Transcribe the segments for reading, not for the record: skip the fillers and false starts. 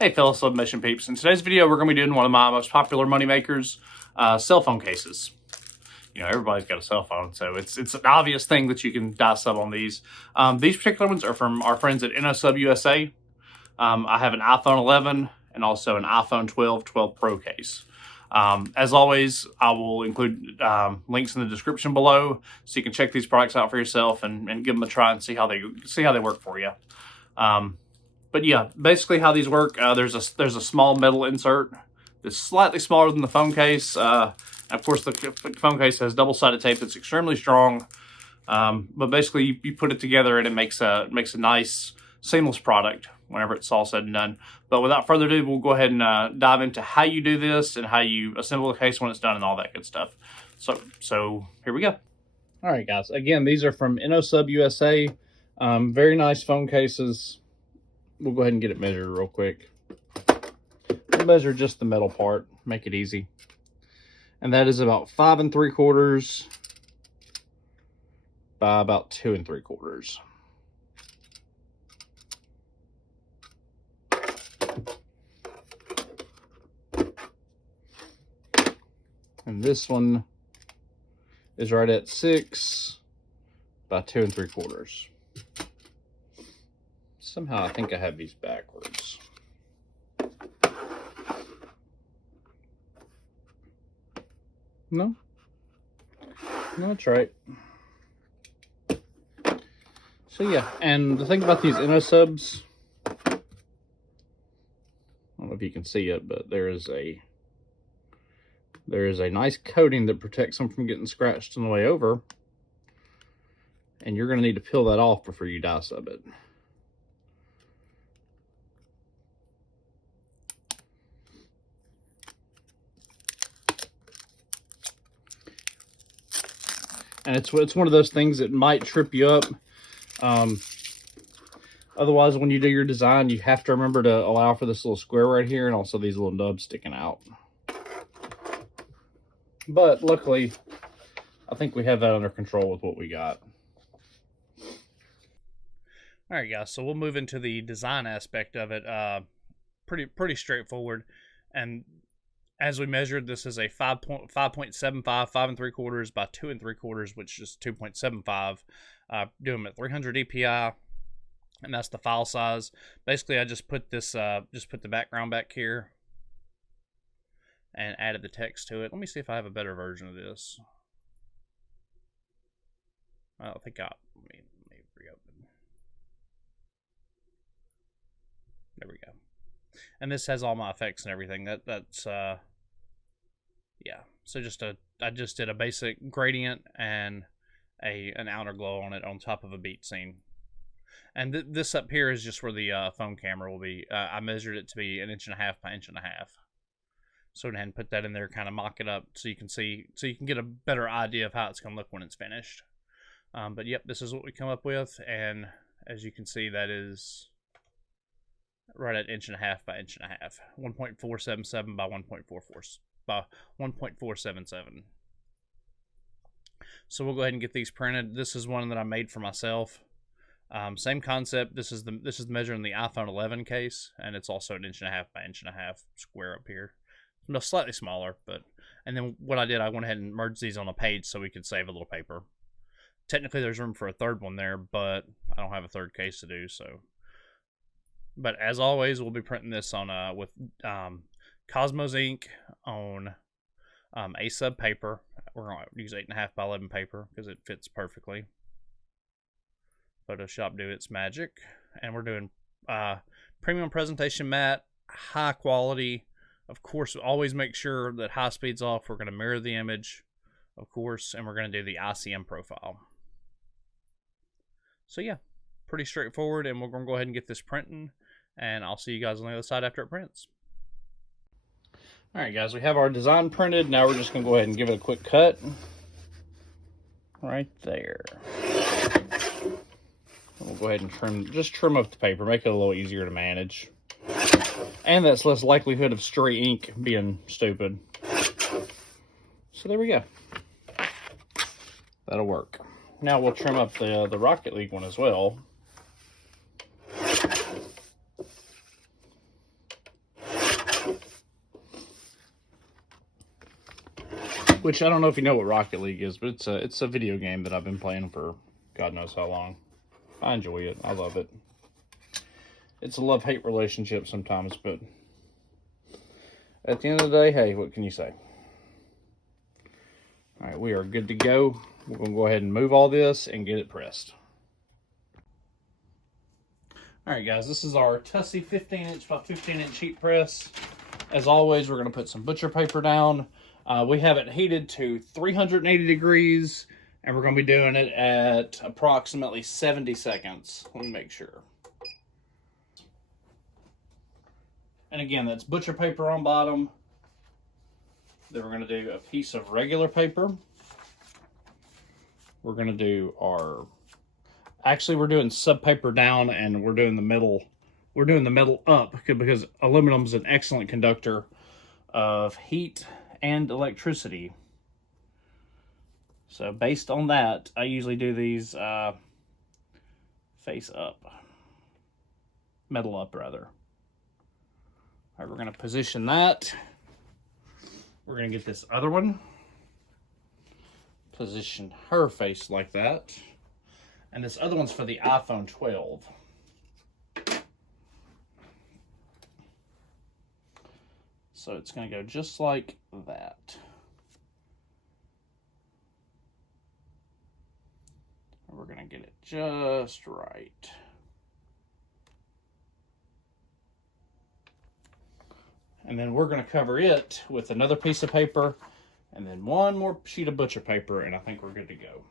Hey fellow Sublimation peeps, in today's video we're going to be doing one of my most popular money makers, cell phone cases. You know, everybody's got a cell phone, so it's an obvious thing that you can die sub on these. These particular ones are from our friends at InnoSub USA. I have an iPhone 11 and also an iPhone 12 Pro case. As always, I will include links in the description below so you can check these products out for yourself and give them a try and see how they work for you. But yeah, basically how these work, there's a small metal insert that's slightly smaller than the phone case. Of course, the phone case has double-sided tape that's extremely strong. But basically, you put it together and it makes a nice, seamless product whenever it's all said and done. But without further ado, we'll go ahead and dive into how you do this and how you assemble the case when it's done and all that good stuff. So here we go. All right, guys. Again, these are from InnoSub USA. Very nice phone cases. We'll go ahead and get it measured real quick. We'll measure just the metal part, make it easy. And that is about 5 3/4 by about 2 3/4. And this one is right at 6 by 2 3/4. Somehow I think I have these backwards. No, that's right. So yeah, and the thing about these InnoSubs, I don't know if you can see it, but there is a nice coating that protects them from getting scratched on the way over, and you're going to need to peel that off before you die sub it. And it's one of those things that might trip you up. Otherwise, when you do your design, you have to remember to allow for this little square right here and also these little nubs sticking out. But luckily, I think we have that under control with what we got. All right, guys, so we'll move into the design aspect of it. Pretty straightforward. And as we measured, this is a 5.75, 5 3/4 by 2 3/4, which is 2.75. Do them at 300 dpi, and that's the file size. Basically, I just put this, put the background back here, and added the text to it. Let me see if I have a better version of this. I don't think let me reopen. There we go. And this has all my effects and everything. That's yeah. So I just did a basic gradient and an outer glow on it on top of a beat scene. And this up here is just where the phone camera will be. I measured it to be 1.5 inches by 1.5 inches. So go ahead and put that in there, kind of mock it up so you can see, so you can get a better idea of how it's going to look when it's finished. But yep, this is what we come up with, and as you can see, that is right at 1.5 inches by 1.5 inches, 1.477 by 1.44 by 1.477. So we'll go ahead and get these printed. This is one that I made for myself. Same concept. This is measuring the iPhone 11 case, and it's also 1.5 inches by 1.5 inches square up here. No, slightly smaller, but and then what I did, I went ahead and merged these on a page so we could save a little paper. Technically, there's room for a third one there, but I don't have a third case to do so. But as always, we'll be printing this on with Cosmos ink on ASUB paper. We're going to use 8.5 by 11 paper because it fits perfectly. Photoshop do its magic. And we're doing premium presentation matte, high quality. Of course, always make sure that high speed's off. We're going to mirror the image, of course, and we're going to do the ICM profile. So yeah, pretty straightforward, and we're going to go ahead and get this printing, and I'll see you guys on the other side after it prints. All right, guys, we have our design printed. Now we're just going to go ahead and give it a quick cut right there. We'll go ahead and trim up the paper, make it a little easier to manage. And that's less likelihood of stray ink being stupid. So there we go. That'll work. Now we'll trim up the Rocket League one as well. which I don't know if you know what Rocket League is, but it's a video game that I've been playing for God knows how long. I enjoy it. I love it. It's a love-hate relationship sometimes, but at the end of the day, hey, what can you say? All right, we are good to go. We're going to go ahead and move all this and get it pressed. All right, guys, this is our Tusy 15-inch by 15-inch heat press. As always, we're going to put some butcher paper down. We have it heated to 380 degrees, and we're going to be doing it at approximately 70 seconds. Let me make sure. And again, that's butcher paper on bottom. Then we're going to do a piece of regular paper. We're going to do our... Actually, we're doing sub paper down, and we're doing the middle. We're doing the middle up because aluminum is an excellent conductor of heat and electricity. So based on that, I usually do these face up, metal up rather. All right, we're going to position that. We're going to get this other one, position her face like that. And this other one's for the iPhone 12. So it's going to go just like that. We're going to get it just right. And then we're going to cover it with another piece of paper and then one more sheet of butcher paper, and I think we're good to go.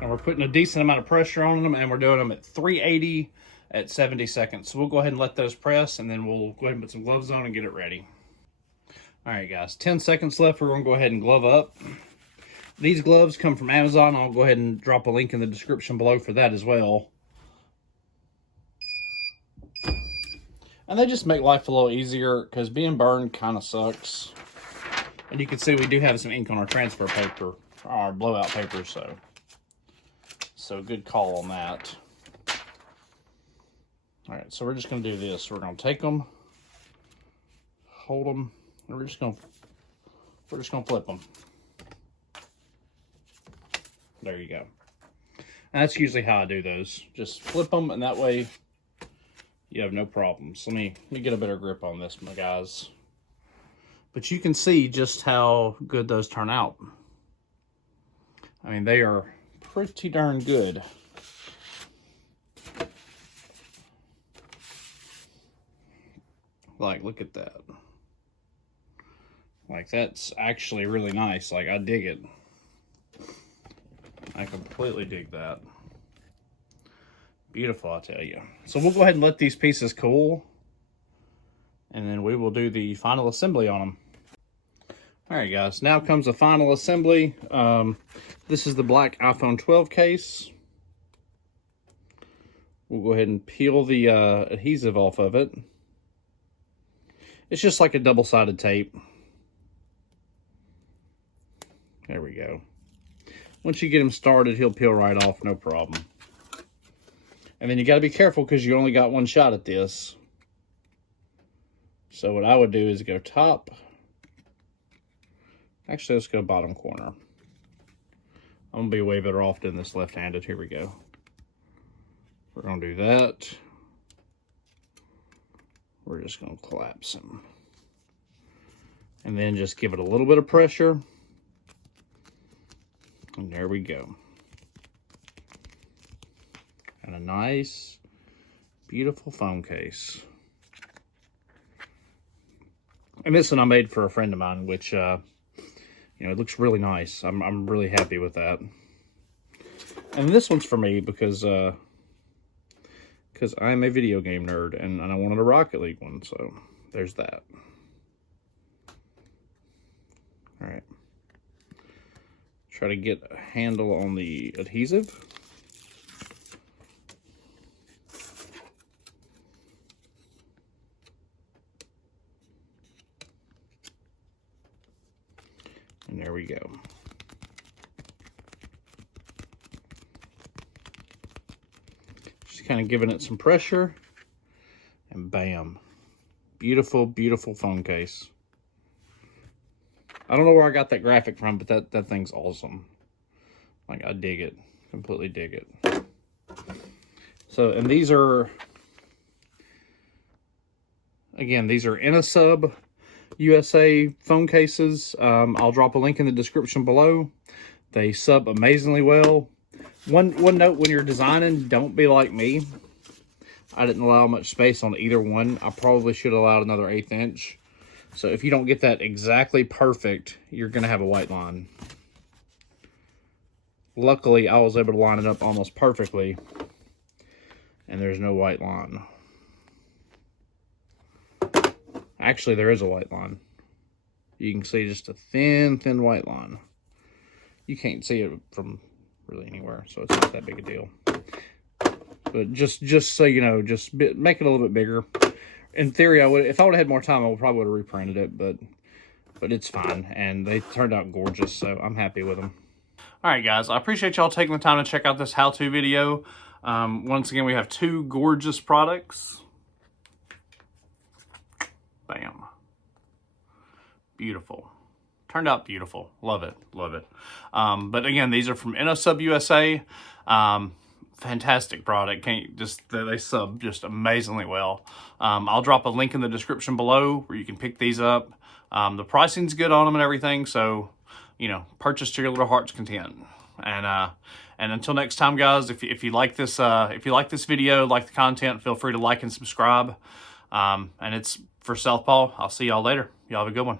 And we're putting a decent amount of pressure on them, and we're doing them at 380 at 70 seconds. So we'll go ahead and let those press, and then we'll go ahead and put some gloves on and get it ready. All right, guys, 10 seconds left. We're going to go ahead and glove up. These gloves come from Amazon. I'll go ahead and drop a link in the description below for that as well. And they just make life a little easier because being burned kind of sucks. And you can see we do have some ink on our transfer paper, our blowout paper, so good call on that. All right, so we're just going to do this. We're going to take them, hold them, and we're just going to flip them. There you go. And that's usually how I do those. Just flip them, and that way you have no problems. Let me get a better grip on this, my guys. But you can see just how good those turn out. I mean, they are pretty darn good. Like, look at that. Like, that's actually really nice. Like, I dig it. I completely dig that. Beautiful, I tell you. So we'll go ahead and let these pieces cool, and then we will do the final assembly on them. All right, guys, now comes the final assembly. This is the black iPhone 12 case. We'll go ahead and peel the adhesive off of it. It's just like a double-sided tape. There we go. Once you get him started, he'll peel right off, no problem. And then you got to be careful because you only got one shot at this. So what I would do is go top. Actually, let's go bottom corner. I'm going to be way better off doing this left-handed. Here we go. We're going to do that. We're just going to collapse him. And then just give it a little bit of pressure. And there we go. And a nice, beautiful phone case. And this one I made for a friend of mine, which, you know, it looks really nice. I'm really happy with that. And this one's for me because I'm a video game nerd, and I wanted a Rocket League one, so there's that. All right. Try to get a handle on the adhesive. And there we go. Just kind of giving it some pressure. And bam. Beautiful, beautiful phone case. I don't know where I got that graphic from, but that thing's awesome. Like, I dig it. Completely dig it. So, and these are, again, these are InnoSub USA phone cases. I'll drop a link in the description below. They sub amazingly well. One note when you're designing, don't be like me. I didn't allow much space on either one. I probably should have allowed another 1/8 inch. So if you don't get that exactly perfect, you're going to have a white line. Luckily, I was able to line it up almost perfectly, and there's no white line. Actually, there is a white line. You can see just a thin white line. You can't see it from really anywhere, so it's not that big a deal. But just so you know, just make it a little bit bigger. In theory, I would, if I would have had more time, I probably would have reprinted it, but it's fine, and they turned out gorgeous, so I'm happy with them. All right, guys, I appreciate y'all taking the time to check out this how-to video. Once again, we have 2 gorgeous products. Bam. Beautiful. Turned out beautiful. Love it. Love it. But again, these are from InnoSub USA. Fantastic product. They sub just amazingly well. I'll drop a link in the description below where you can pick these up. The pricing's good on them and everything, so you know, purchase to your little heart's content. And until next time, guys, if you like this video, like the content, feel free to like and subscribe. And it's for Southpaw. I'll see y'all later. Y'all have a good one.